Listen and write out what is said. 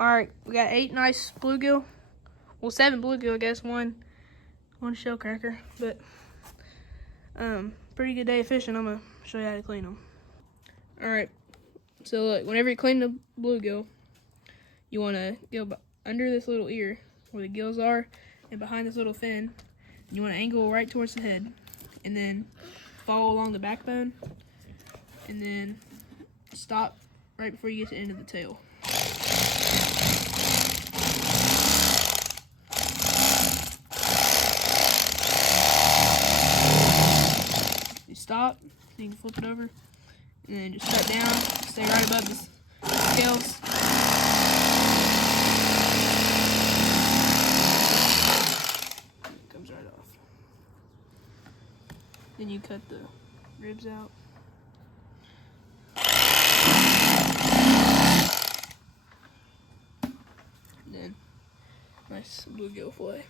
Alright, we got 8 nice bluegill. Well, 7 bluegill, I guess. One shell cracker. But, pretty good day of fishing. I'm going to show you how to clean them. Alright, so look, whenever you clean the bluegill, you want to go under this little ear where the gills are and behind this little fin. You want to angle right towards the head and then follow along the backbone and then stop right before you get to the end of the tail. You stop, so you can flip it over, and then just shut down, stay right above the scales. It comes right off. Then you cut the ribs out. And then nice bluegill fillet.